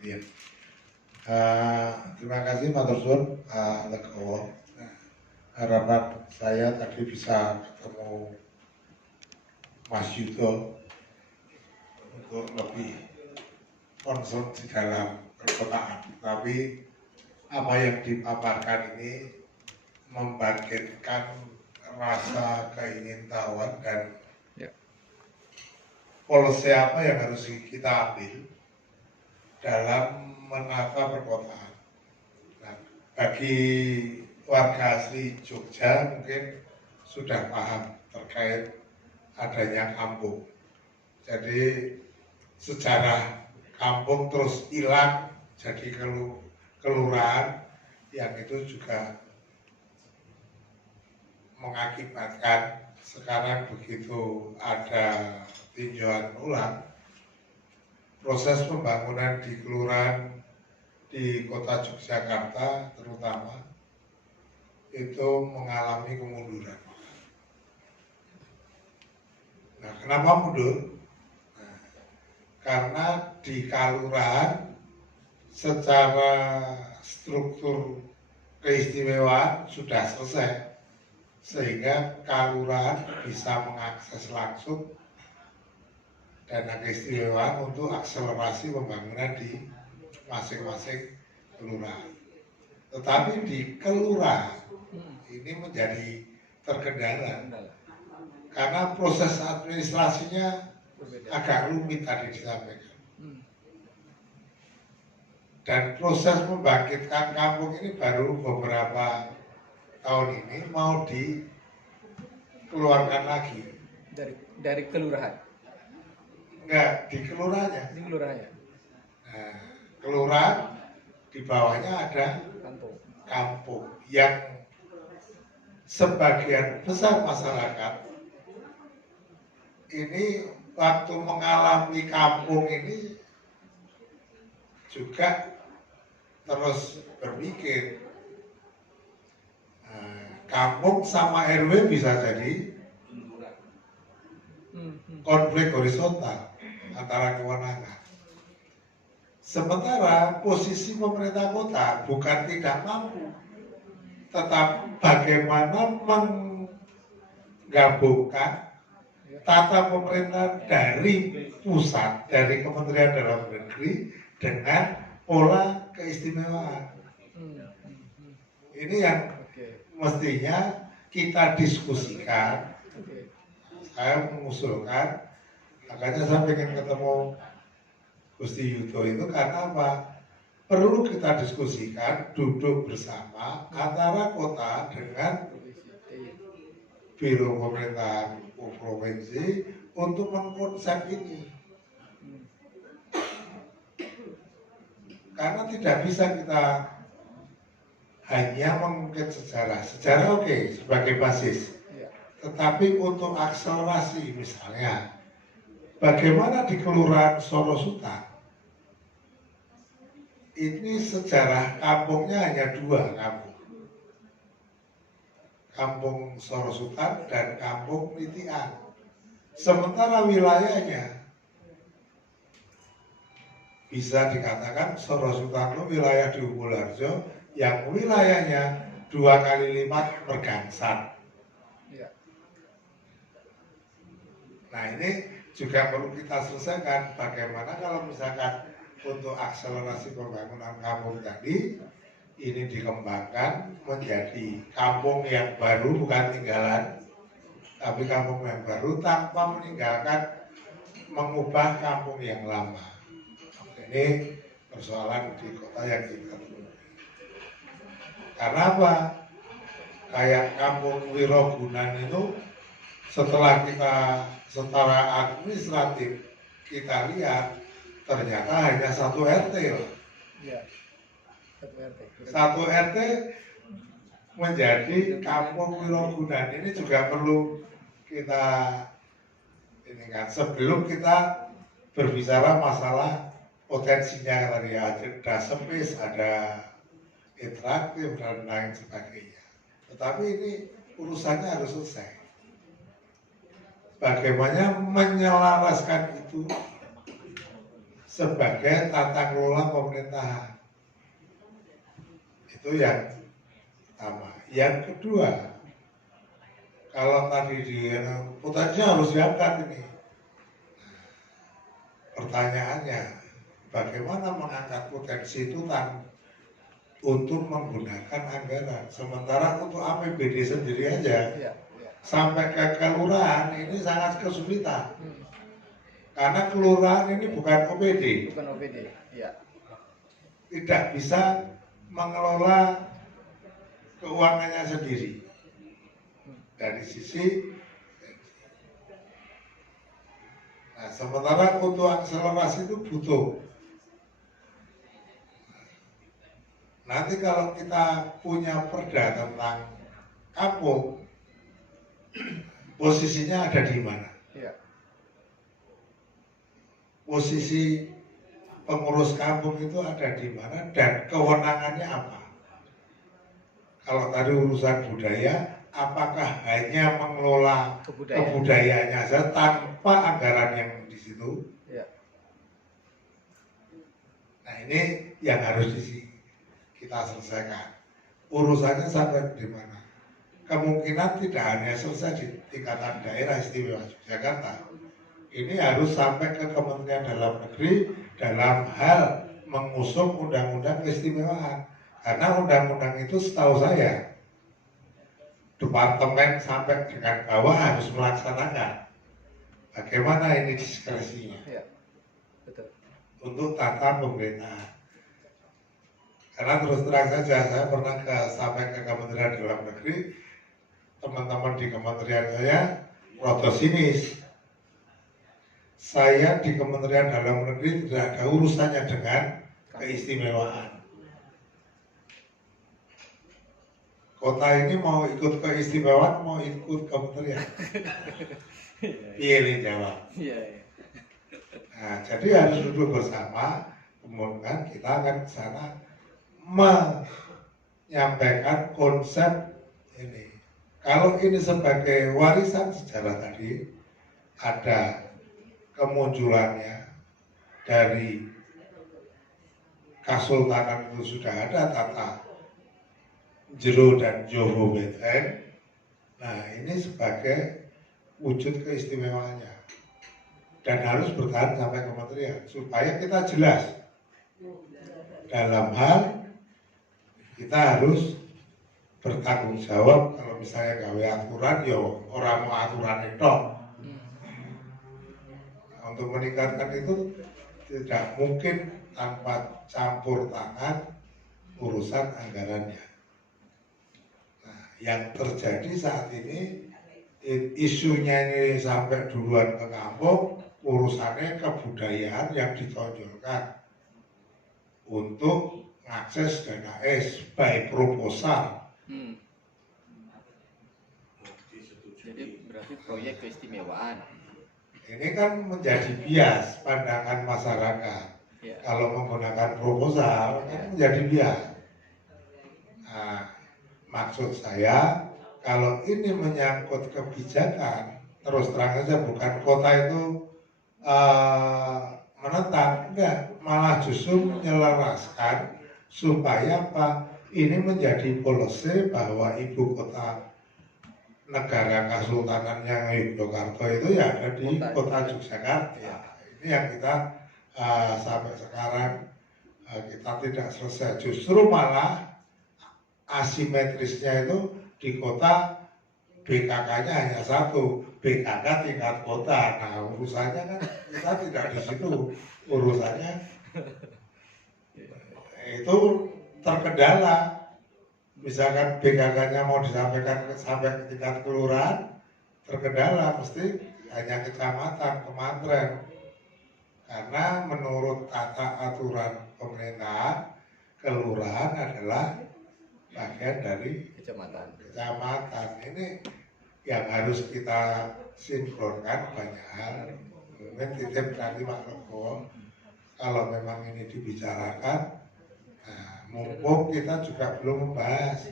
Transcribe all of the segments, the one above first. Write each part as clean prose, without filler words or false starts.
Ya. Terima kasih Pak Tursun, Pak Legowo. Harapan saya tadi bisa ketemu Mas Yudo untuk lebih concern di dalam perkotaan. Tapi apa yang dipaparkan ini membangkitkan rasa keingintahuan dan polisi apa yang harus kita ambil dalam menata perkotaan. Nah, bagi warga asli Jogja mungkin sudah paham terkait adanya kampung. Jadi sejarah kampung terus hilang jadi kelurahan yang itu juga mengakibatkan sekarang begitu ada tinjauan ulang proses pembangunan di kelurahan di kota Yogyakarta terutama itu mengalami kemunduran. Nah, kenapa mundur? Nah, karena di kelurahan secara struktur keistimewaan sudah selesai, sehingga kelurahan bisa mengakses langsung dana keistimewaan untuk akselerasi pembangunan di masing-masing kelurahan. Tetapi di kelurahan ini menjadi terkendala karena proses administrasinya agak rumit tadi disampaikan. Dan proses membangkitkan kampung ini baru beberapa tahun ini mau dikeluarkan lagi. Dari kelurahan? Enggak, di kelurahannya. Di kelurahannya. Nah, kelurahan di bawahnya ada kampung yang sebagian besar masyarakat ini waktu mengalami kampung ini juga terus berpikir kampung sama RW bisa jadi konflik horizontal antara kewenangan. Sementara posisi pemerintah kota bukan tidak mampu, tetapi bagaimana menggabungkan tata pemerintahan dari pusat, dari Kementerian Dalam Negeri dengan pola keistimewaan. Ini yang mestinya kita diskusikan. Saya mengusulkan, makanya saya ingin ketemu Gusti Yudo itu karena apa? Perlu kita diskusikan, duduk bersama antara kota dengan Biro Pemerintahan Provinsi untuk mengkonsep ini. Karena tidak bisa kita hanya mengungkit sejarah. Sejarah oke, sebagai basis. Tetapi untuk akselerasi misalnya, bagaimana di Kelurahan Sorosutan? Ini sejarah kampungnya hanya dua kampung. Kampung Sorosutan dan Kampung Nitian. Sementara wilayahnya bisa dikatakan Sorosutan itu wilayah di Umularjo yang wilayahnya 2 kali lipat Mergangsan. Nah ini juga perlu kita selesaikan bagaimana kalau misalkan untuk akselerasi pembangunan kampung tadi ini dikembangkan menjadi kampung yang baru, bukan tinggalan, tapi kampung yang baru tanpa meninggalkan mengubah kampung yang lama. Ini persoalan di kota yang kita temui. Karena apa? Kayak kampung Wirogunan itu setelah kita secara administratif kita lihat ternyata hanya 1 RT loh. Ya, 1 RT. 1 RT menjadi kampung Wirogunan ini juga perlu kita ini kan sebelum kita berbicara masalah potensinya tadi ada space, ada interaktif dan lain sebagainya. Tetapi ini urusannya harus selesai. Bagaimana menyelaraskan itu sebagai tata kelola pemerintahan. Itu yang pertama. Yang kedua, kalau tadi di potensi harus diangkat ini. Pertanyaannya, bagaimana mengangkat potensi itu untuk menggunakan anggaran? Sementara untuk APBD sendiri aja, Ya, ya. sampai ke kelurahan ini sangat kesulitan. Karena kelurahan ini bukan OPD. Bukan OPD. Ya. Tidak bisa mengelola keuangannya sendiri. Dari sisi nah, sementara untuk akselerasi itu butuh. Nanti kalau kita punya perda tentang kampung, posisinya ada di mana? Ya. Posisi pengurus kampung itu ada di mana dan kewenangannya apa? Kalau tadi urusan budaya, apakah hanya mengelola kebudayaannya saja tanpa anggaran yang di situ? Ya. Nah ini yang harus kita selesaikan. Urusannya sampai di mana? Kemungkinan tidak hanya selesai di tingkatan daerah istimewa Yogyakarta. Ini harus sampai ke Kementerian Dalam Negeri dalam hal mengusung undang-undang keistimewaan. Karena undang-undang itu setahu saya departemen sampai dengan bawah harus melaksanakan. Bagaimana ini diskresinya? Ya. Betul. Untuk tata pemerintahan. Karena terus terang saja saya pernah sampai ke Kementerian Dalam Negeri, teman-teman di kementerian saya rada sinis. Saya di Kementerian Dalam Negeri tidak ada urusannya dengan keistimewaan. Kota ini mau ikut keistimewaan, mau ikut kementerian. Pilih jawab. Iya, iya. Nah, jadi harus duduk bersama, kemudian kita akan ke sana menyampaikan konsep ini. Kalau ini sebagai warisan sejarah tadi, ada kemunculannya dari Kasultanan itu sudah ada tata jero dan jowo beten. Nah ini sebagai wujud keistimewaannya dan harus bertahan sampai kementerian supaya kita jelas dalam hal kita harus bertanggung jawab. Kalau misalnya gawe aturan ya orang mau aturan itu. Nah, untuk meningkatkan itu tidak mungkin tanpa campur tangan urusan anggarannya. Yang terjadi saat ini isunya ini sampai duluan ke kampung, urusannya kebudayaan yang ditonjolkan untuk mengakses dana S by proposal. Jadi berarti proyek keistimewaan. Ini kan menjadi bias pandangan masyarakat. Ya. Kalau menggunakan proposal kan menjadi bias. Nah, maksud saya, kalau ini menyangkut kebijakan, terus terang saja bukan kota itu menentang, enggak, malah justru menyelaraskan supaya apa? Ini menjadi polisi bahwa ibu kota negara Kesultanan yang Yogyakarta itu ya ada di kota Yogyakarta. Ini yang kita sampai sekarang kita tidak selesai. Justru malah asimetrisnya itu di kota BKK-nya hanya satu, BKK tingkat kota. Nah urusannya kan kita tidak di situ, urusannya itu terkendala. Misalkan BKK-nya mau disampaikan sampai ke tingkat kelurahan, terkendala mesti hanya kecamatan, kemantren. Karena menurut tata aturan pemerintahan, kelurahan adalah bagian dari Kecamatan. Ini yang harus kita sinkronkan banyak hal. Mungkin titip nanti Pak Rego, kalau memang ini dibicarakan, nah, mumpung kita juga belum membahas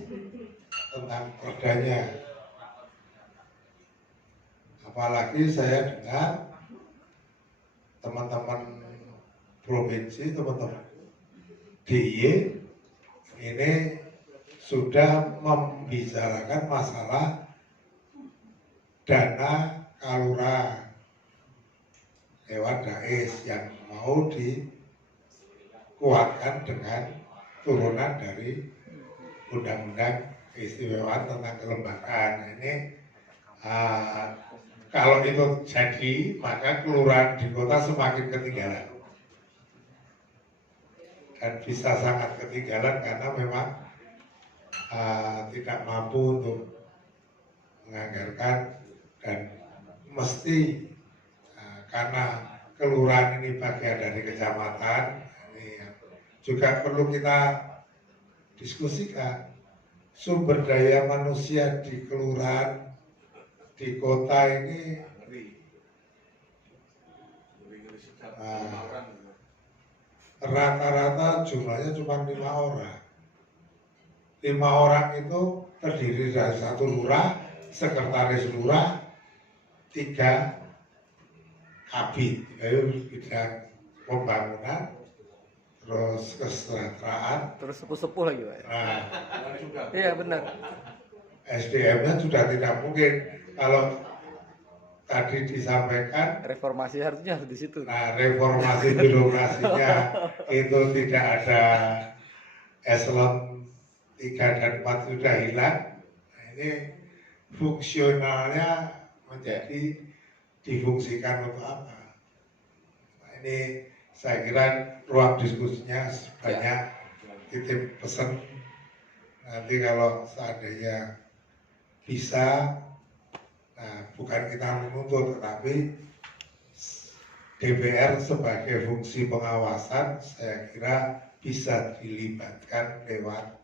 tentang perdanya. Apalagi saya dengar teman-teman provinsi teman-teman DIY ini sudah membicarakan masalah dana kalura lewat DAIS yang mau dikuatkan dengan turunan dari undang-undang keistimewaan tentang kelembagaan. Ini kalau itu jadi, maka kelurahan di kota semakin ketinggalan dan bisa sangat ketinggalan karena memang tidak mampu untuk menganggarkan, dan mesti karena kelurahan ini bagian dari kecamatan, ini juga perlu kita diskusikan sumber daya manusia di kelurahan di kota ini rata-rata jumlahnya cuma 5 orang. 5 orang itu terdiri dari 1 lurah, sekretaris lurah, 3 kabid, yaitu bidang pembangunan, terus kesejahteraan, Terus sepuh-sepuh lagi, Pak. nah, Iya, benar. SDM-nya sudah tidak mungkin. Kalau tadi disampaikan, Reformasi harusnya di situ. nah reformasi birokrasinya itu tidak ada, eselon 3 dan 4 sudah hilang. Nah, ini fungsionalnya menjadi difungsikan untuk apa? Nah, ini saya kira ruang diskusinya banyak. Titip pesan nanti kalau seandainya bisa, nah bukan kita menuntut, tetapi DPR sebagai fungsi pengawasan saya kira bisa dilibatkan lewat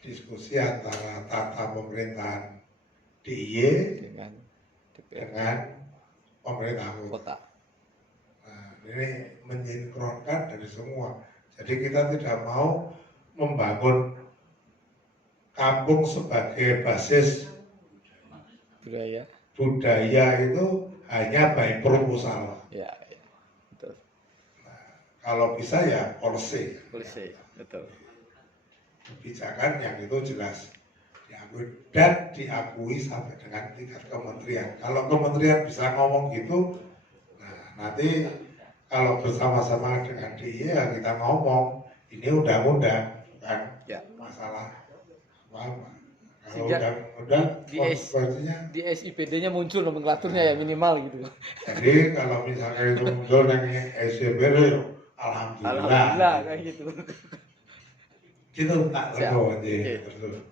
diskusi antara tata pemerintahan DIY Dengan DPR dengan pemerintah kota. kota. Nah, ini mensinkronkan dari semua. Jadi kita tidak mau membangun kampung sebagai basis budaya itu hanya by proposal. Ya, ya. Betul. Kalau bisa ya policy. Polisi, betul. Kebijakan yang itu jelas diakui dan diakui sampai dengan tingkat kementerian. Kalau kementerian bisa ngomong gitu, nah nanti kalau bersama-sama dengan DIY ya kita ngomong ini undang-undang, bukan Ya. masalah apa-apa. Kalau Sejak undang-undang konsekuensinya. Di SIPD-nya muncul nomenklaturnya ya minimal gitu. Jadi kalau misalnya itu muncul yang SCBD, alhamdulillah. Alhamdulillah kayak gitu. Gitu tak Siap. legowo aja. Oke. Terus.